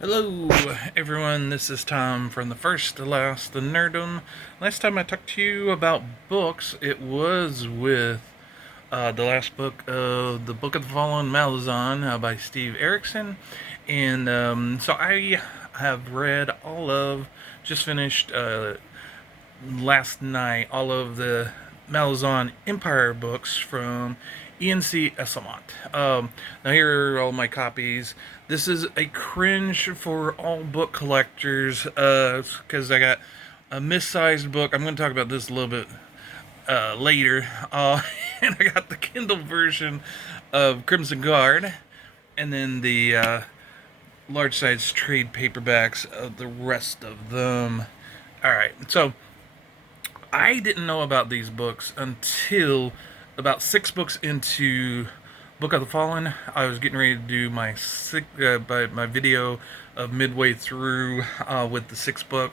Hello, everyone. This is Tom from the First to Last, the Nerdum. Last time I talked to you about books, it was with the last book of the Book of the Fallen Malazan by Steve Erikson, and so I have read just finished last night all of the Malazan Empire books from Ian C Esselmont. Now here are all my copies. This is a cringe for all book collectors because I got a missized book. I'm going to talk about this a little bit later. And I got the Kindle version of Crimson Guard, and then the large size trade paperbacks of the rest of them. All right, so I didn't know about these books until about 6 books into Book of the Fallen. I was getting ready to do my video of midway through with the 6th book.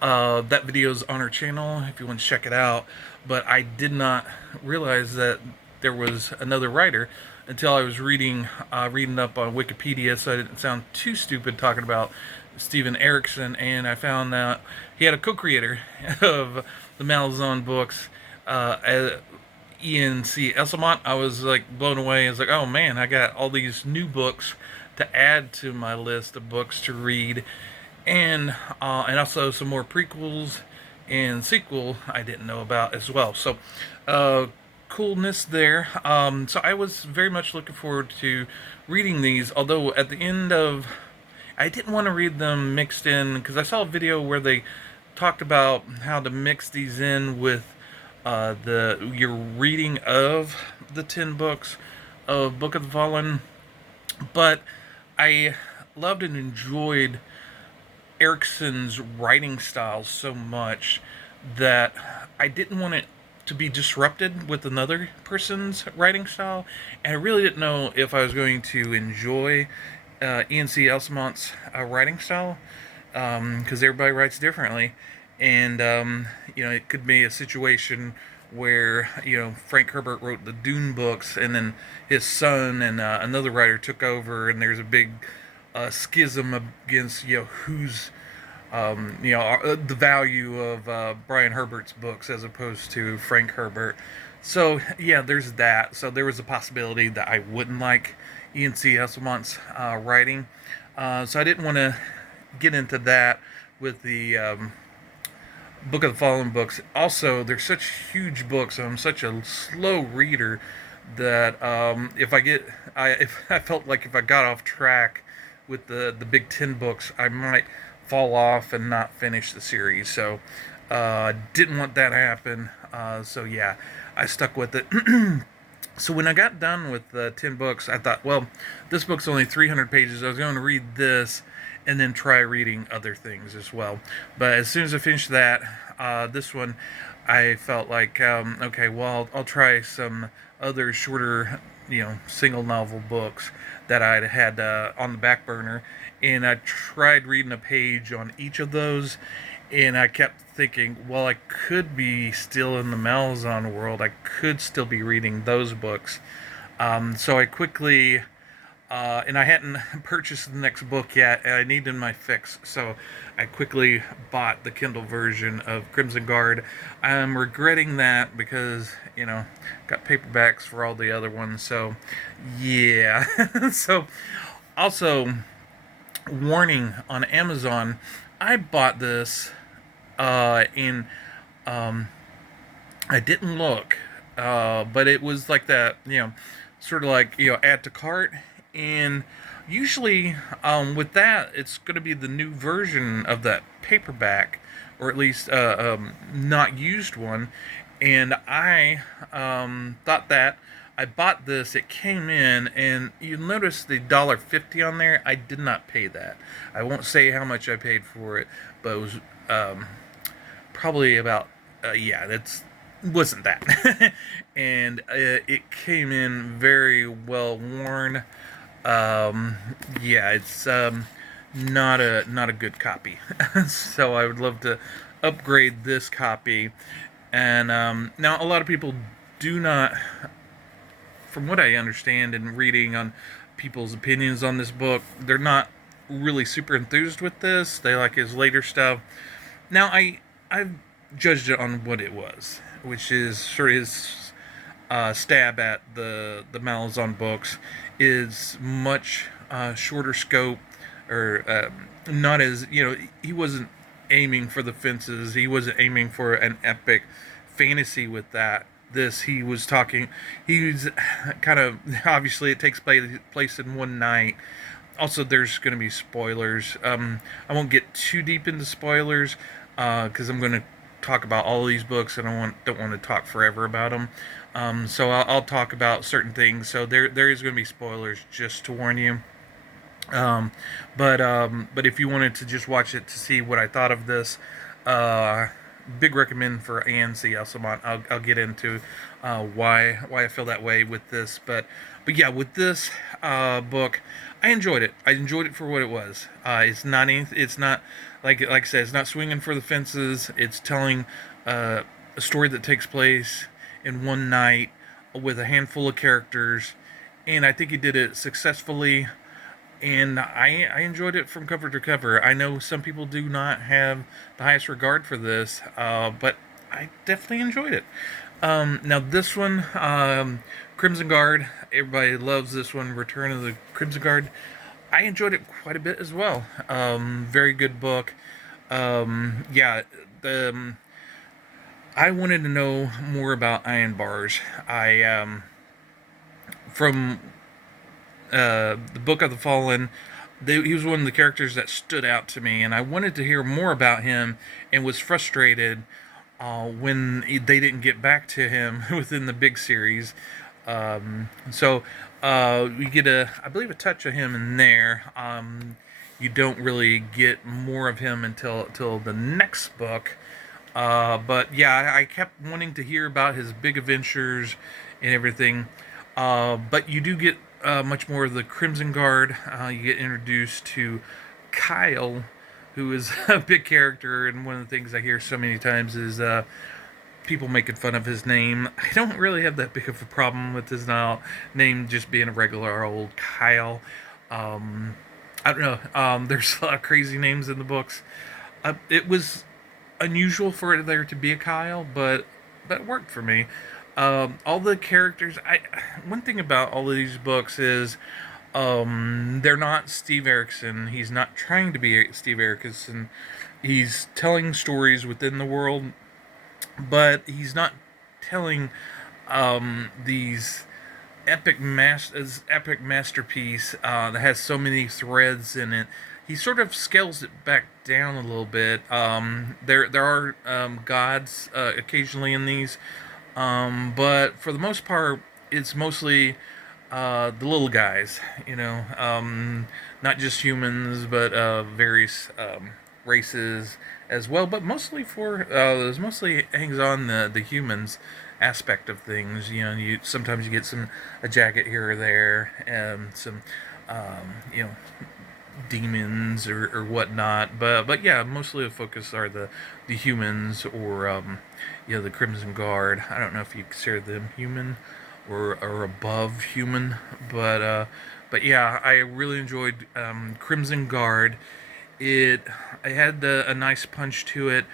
That video's on our channel if you want to check it out. But I did not realize that there was another writer until I was reading up on Wikipedia, so I didn't sound too stupid talking about Steven Erikson, and I found that he had a co-creator of the Malazan books, Ian C Esselmont. I was like blown away. I was like, oh man, I got all these new books to add to my list of books to read, and also some more prequels and sequel I didn't know about as well. So, coolness there. So I was very much looking forward to reading these. Although at the end of, I didn't want to read them mixed in because I saw a video where they talked about how to mix these in with the your reading of the 10 books of Book of the Fallen. But I loved and enjoyed Erikson's writing style so much that I didn't want it to be disrupted with another person's writing style, and I really didn't know if I was going to enjoy Ian C Esselmont's writing style, because everybody writes differently, and it could be a situation where Frank Herbert wrote the Dune books, and then his son and another writer took over, and there's a big schism against who's the value of Brian Herbert's books as opposed to Frank Herbert. So yeah, there's that. So there was a possibility that I wouldn't like Ian C Esselmont's writing. So I didn't want to get into that with the Book of the Fallen books. Also, they're such huge books. I'm such a slow reader that if I felt like if I got off track with the big 10 books, I might fall off and not finish the series. So didn't want that to happen. So yeah, I stuck with it. So when I got done with the 10 books, I thought, well, this book's only 300 pages. I was going to read this and then try reading other things as well. But as soon as I finished that, this one, I felt like, okay, well, I'll try some other shorter, single novel books that I'd had on the back burner. And I tried reading a page on each of those, and I kept thinking, well, I could be still in the Malazan world. I could still be reading those books. So I quickly, and I hadn't purchased the next book yet, and I needed my fix. So I quickly bought the Kindle version of Crimson Guard. I'm regretting that because, got paperbacks for all the other ones. So, yeah. So, also, warning on Amazon, I bought this and I didn't look, but it was like that, sort of like, add to cart. And usually with that, it's going to be the new version of that paperback, or at least not used one. And I thought that. I bought this, it came in, and you'll notice the $1.50 on there. I did not pay that. I won't say how much I paid for it, but it was probably about, it wasn't that. And it came in very well worn. Yeah, it's not a good copy. So I would love to upgrade this copy. And now a lot of people do not, from what I understand and reading on people's opinions on this book, they're not really super enthused with this. They like his later stuff. Now I judged it on what it was, which is sort of his stab at the Malazan books is much shorter scope, or not as, he wasn't aiming for the fences. He wasn't aiming for an epic fantasy with that. This he was talking. He's kind of, obviously it takes place in one night. Also, there's going to be spoilers. I won't get too deep into spoilers because I'm going to talk about all of these books, and I don't want to talk forever about them. So I'll talk about certain things. So there is going to be spoilers, just to warn you. Um, but if you wanted to just watch it to see what I thought of this, uh, big recommend for Ian C Esselmont. I'll get into why I feel that way with this, but yeah, with this book, I enjoyed it. I enjoyed it for what it was. It's not like I said. It's not swinging for the fences. It's telling a story that takes place in one night with a handful of characters, and I think he did it successfully, and I enjoyed it from cover to cover. I know some people do not have the highest regard for this, but I definitely enjoyed it. Now this one, Crimson Guard, everybody loves this one. Return of the Crimson Guard. I enjoyed it quite a bit as well. Very good book. Yeah, I wanted to know more about iron bars. From the Book of the Fallen, he was one of the characters that stood out to me, and I wanted to hear more about him, and was frustrated when they didn't get back to him within the big series. So we get I believe, a touch of him in there. You don't really get more of him until the next book. But yeah, I kept wanting to hear about his big adventures and everything. But you do get much more of the Crimson Guard. You get introduced to Kyle, who is a big character, and one of the things I hear so many times is people making fun of his name. I don't really have that big of a problem with his name just being a regular old Kyle. I don't know. There's a lot of crazy names in the books. It was unusual for there to be a Kyle, but that worked for me. All the characters. One thing about all of these books is they're not Steve Erikson. He's not trying to be Steve Erikson. He's telling stories within the world, but he's not telling these epic masterpiece that has so many threads in it. He sort of scales it back down a little bit. There are gods occasionally in these, but for the most part, it's mostly the little guys. Not just humans, but various races as well. But mostly it mostly hangs on the humans aspect of things. You sometimes you get a jacket here or there, and some you know demons or whatnot. But yeah, mostly the focus are the humans, or the Crimson Guard. I don't know if you consider them human or above human, but yeah, I really enjoyed Crimson Guard. It had a nice punch to it.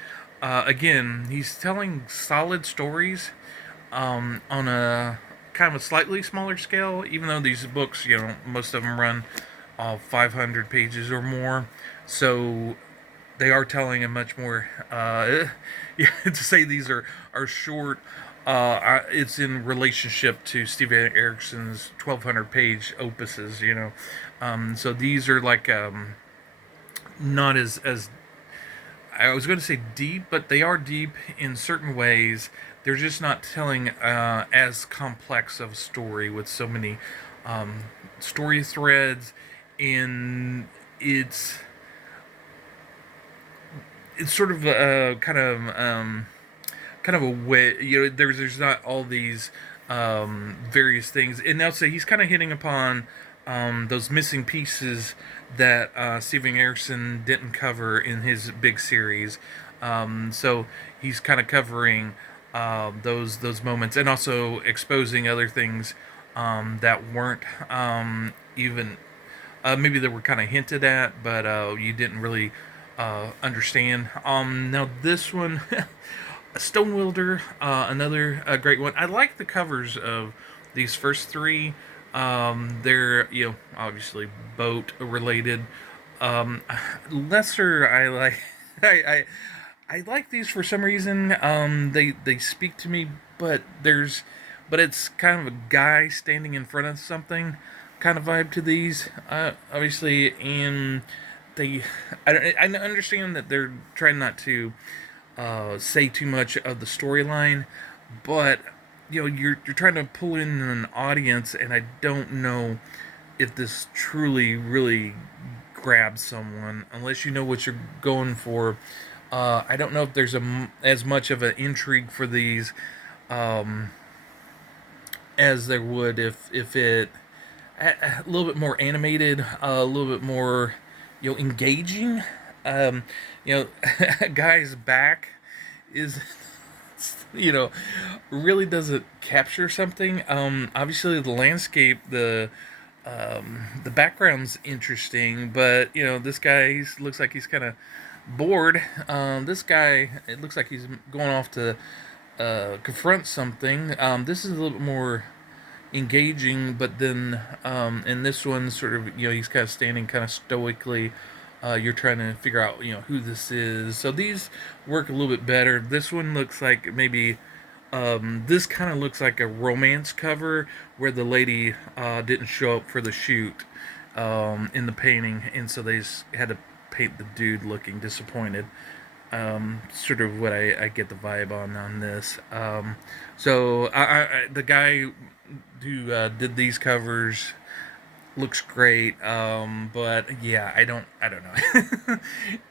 Again, he's telling solid stories on a kind of a slightly smaller scale, even though these books, most of them run 500 pages or more. So they are telling a much more. Yeah, to say these are short, it's in relationship to Steve Erikson's 1,200 page opuses. So these are like not as I was going to say deep, but they are deep in certain ways. They're just not telling as complex of a story with so many story threads. And it's sort of a kind of a way. There's not all these various things. And now, so he's kind of hitting upon those missing pieces that Steven Erikson didn't cover in his big series. So he's kind of covering those moments, and also exposing other things that weren't even maybe they were kind of hinted at, but you didn't really understand. Now this one, Stone Wielder, another great one. I like the covers of these first three. They're obviously boat related. Um, Lesser, I like. I, I like these for some reason. They speak to me, but it's kind of a guy standing in front of something, kind of vibe to these. Obviously, and they, I understand that they're trying not to say too much of the storyline, but you're trying to pull in an audience, and I don't know if this truly really grabs someone unless you know what you're going for. I don't know if there's as much of an intrigue for these um, as there would if it a little bit more animated, a little bit more engaging. Um, a guy's back is you know really doesn't capture something. Obviously the landscape, the background's interesting, but this guy looks like he's kind of bored. This guy, it looks like he's going off to confront something. This is a little bit more engaging, but then in this one, sort of, he's kind of standing kind of stoically. You're trying to figure out, who this is. So these work a little bit better. This one looks like maybe this kind of looks like a romance cover where the lady didn't show up for the shoot in the painting, and so they just had to paint the dude looking disappointed. Sort of what I get the vibe on this. So the guy who did these covers looks great, but yeah, I don't know.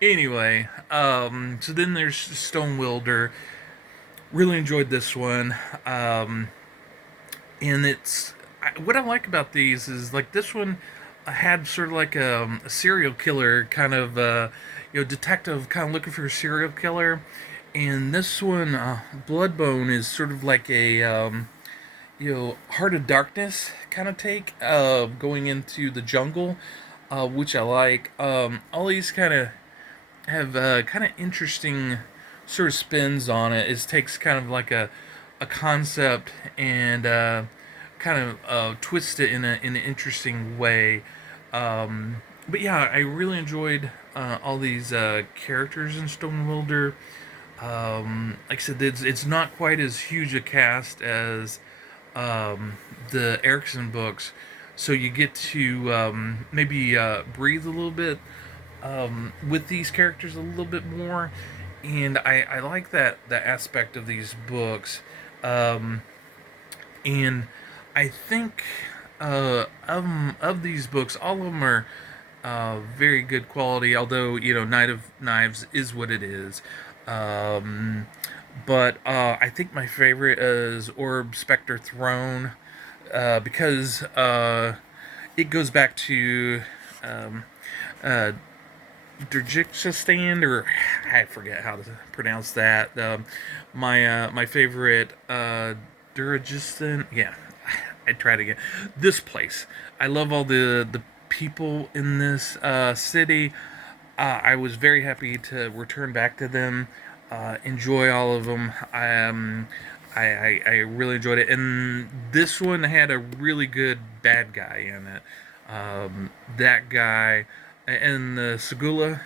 Anyway, so then there's Stone Wilder. Really enjoyed this one, and what I like about these is like this one had sort of like a serial killer kind of detective kind of looking for a serial killer, and this one Bloodbone is sort of like a Heart of Darkness kind of take, going into the jungle, which I like. All these kind of have kind of interesting sort of spins on it. It takes kind of like a concept and kind of twist it in an interesting way. But yeah, I really enjoyed all these characters in Stone Wilder. Like I said, it's not quite as huge a cast as the Erikson books, so you get to maybe breathe a little bit with these characters a little bit more, and I like that aspect of these books, and I think of these books, all of them are very good quality. Although Knight of Knives is what it is. But I think my favorite is Orb Spectre Throne, because it goes back to uh, Dirjikistan, or I forget how to pronounce that. My favorite Dirjikistan. Yeah, I tried again. This place. I love all the people in this city. I was very happy to return back to them. Enjoy all of them. I really enjoyed it, and this one had a really good bad guy in it. That guy and the Segula.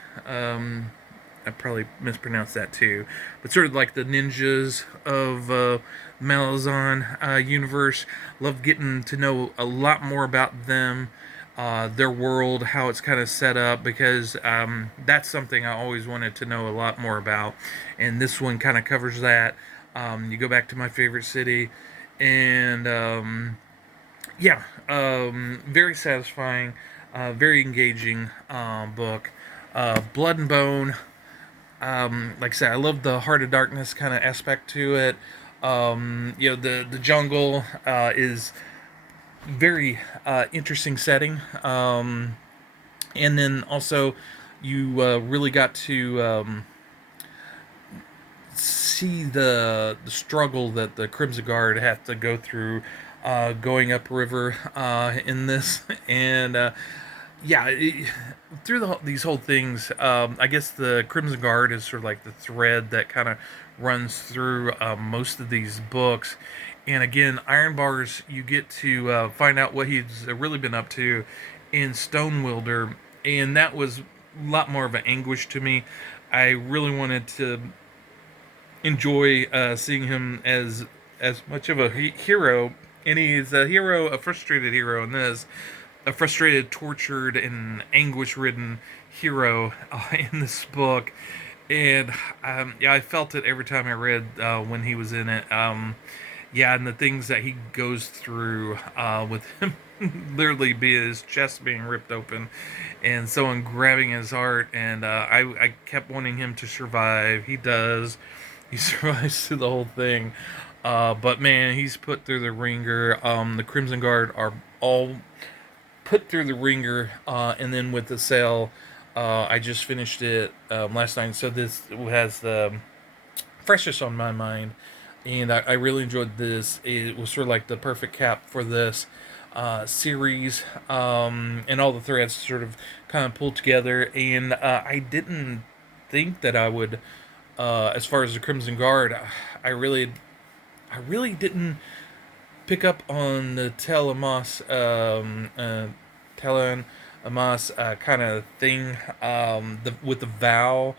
I probably mispronounced that too, but sort of like the ninjas of Malazan universe. Love getting to know a lot more about them, their world, how it's kind of set up, because that's something I always wanted to know a lot more about, and this one kind of covers that. You go back to my favorite city, and yeah, very satisfying, very engaging book. Blood and Bone. Like I said, I love the Heart of Darkness kind of aspect to it. The jungle is very interesting setting, and then also you really got to see the struggle that the Crimson Guard have to go through going upriver in this, and yeah, through these whole things, I guess the Crimson Guard is sort of like the thread that kind of runs through most of these books. And again, Iron Bars, you get to find out what he's really been up to in Stonewilder, and that was a lot more of an anguish to me. I really wanted to enjoy seeing him as much of a hero, and he's a hero, a frustrated hero in this, a frustrated, tortured, and anguish-ridden hero in this book. And yeah, I felt it every time I read when he was in it. Yeah, and the things that he goes through with him literally be his chest being ripped open and someone grabbing his heart, and I kept wanting him to survive. He does. He survives through the whole thing. But man, he's put through the ringer. The Crimson Guard are all put through the ringer, and then with the sale, I just finished it last night, so this has the freshest on my mind, and I really enjoyed this. It was sort of like the perfect cap for this series, and all the threads sort of kind of pulled together. And I didn't think that I would, as far as the Crimson Guard, I really didn't pick up on the Talon Amos kind of thing, with the vow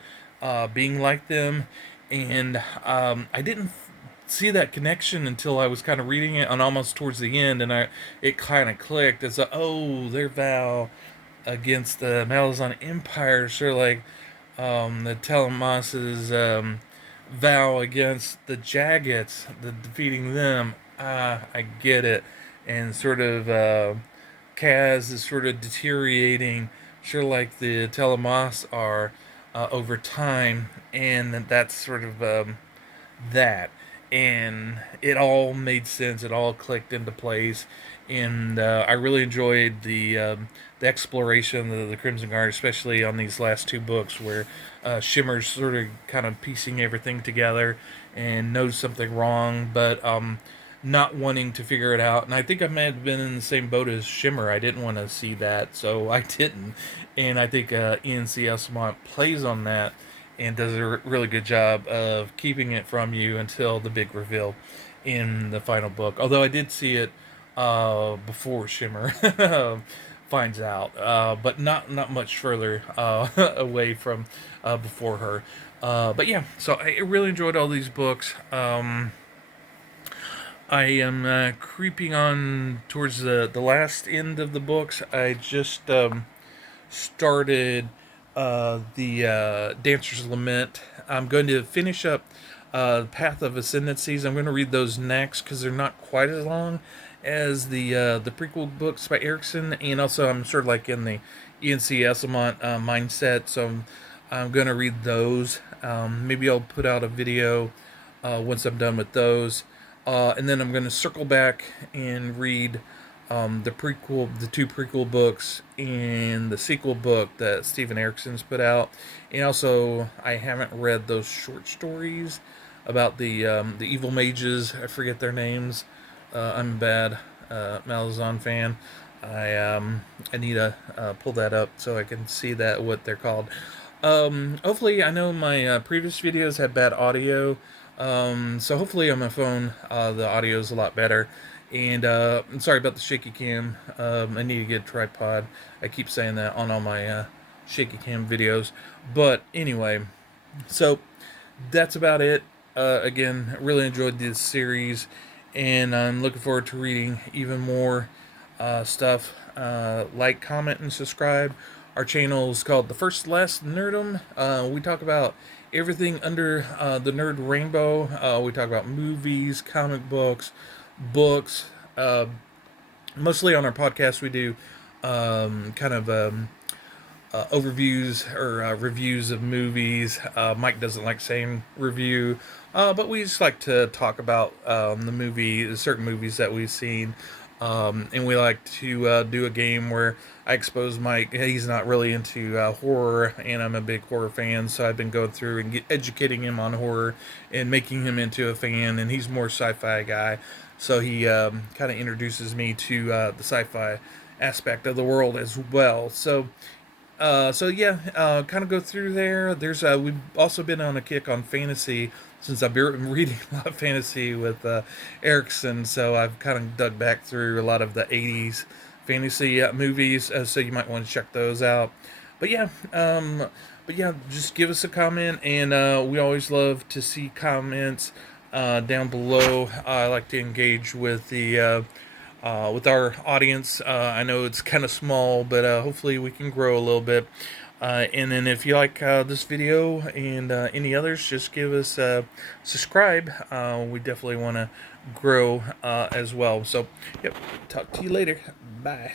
being like them, and I didn't see that connection until I was kind of reading it and almost towards the end, and it kind of clicked as oh, their vow against the Malazan Empire, sort of like the Telemas's vow against the Jaggets, the defeating them. I get it, and sort of Kaz is sort of deteriorating, sure like the Telemas are over time, and that's sort of that, and it all made sense. It all clicked into place, and I really enjoyed the exploration of the Crimson Guard, especially on these last two books where Shimmer's sort of kind of piecing everything together and knows something wrong, but not wanting to figure it out. And I think I may have been in the same boat as Shimmer. I didn't want to see that, so I didn't. And I think Ian C Esselmont plays on that and does a really good job of keeping it from you until the big reveal in the final book. Although I did see it before Shimmer finds out, but not much further away from before her. But yeah, so I really enjoyed all these books. I am creeping on towards the last end of the books. I just started the Dancer's Lament. I'm going to finish up Path of Ascendancies. I'm going to read those next because they're not quite as long as the prequel books by Erikson, and also I'm sort of like in the Ian C Esselmont mindset, so I'm going to read those. Maybe I'll put out a video once I'm done with those. And then I'm going to circle back and read the two prequel books and the sequel book that Stephen Erikson's put out. And also, I haven't read those short stories about the evil mages. I forget their names. I'm a bad Malazan fan. I need to pull that up so I can see that what they're called. Hopefully, I know my previous videos had bad audio. So hopefully on my phone, the audio is a lot better. And I'm sorry about the shaky cam. I need to get a tripod. I keep saying that on all my shaky cam videos. But anyway, so that's about it. Again, really enjoyed this series, and I'm looking forward to reading even more stuff. Like, comment, and subscribe. Our channel is called The First Last Nerdum. We talk about everything under the nerd rainbow. We talk about movies, comic books, mostly on our podcast we do kind of overviews or reviews of movies. Mike doesn't like saying review, but we just like to talk about certain movies that we've seen. And we like to do a game where I expose Mike. He's not really into horror, and I'm a big horror fan, so I've been going through and educating him on horror and making him into a fan, and he's more sci-fi guy. So he kind of introduces me to the sci-fi aspect of the world as well. So yeah, kind of go through there. There's we've also been on a kick on fantasy since I've been reading a lot of fantasy with Erikson. So I've kind of dug back through a lot of the '80s fantasy movies. So you might want to check those out. But yeah, just give us a comment, and we always love to see comments down below. I like to engage with our audience. I know it's kind of small, but hopefully we can grow a little bit. And then if you like this video and any others, just give us a subscribe. We definitely want to grow as well. So, yep, talk to you later. Bye.